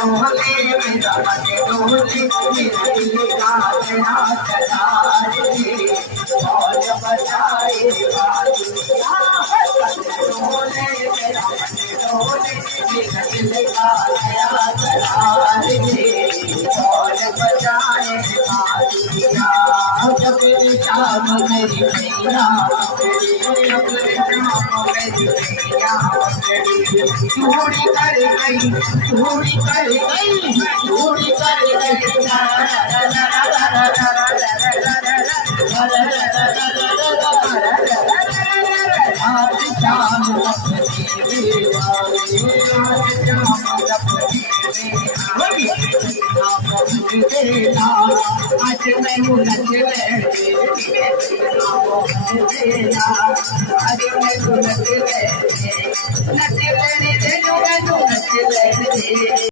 डोले मेरा मन डोले मेरा दिल का चला चला रे मौज बजाए बादुआ डोले मेरा मन डोले मेरा दिल का चला चला रे मौज बजाए बादुआ जब शाम मेरी मैया अपने शाम मेरी मैया चूड़ी कर गई चूड़ी कर गई चूड़ी कर गई आज शाम आज मैनू नच आज मैनू नच नच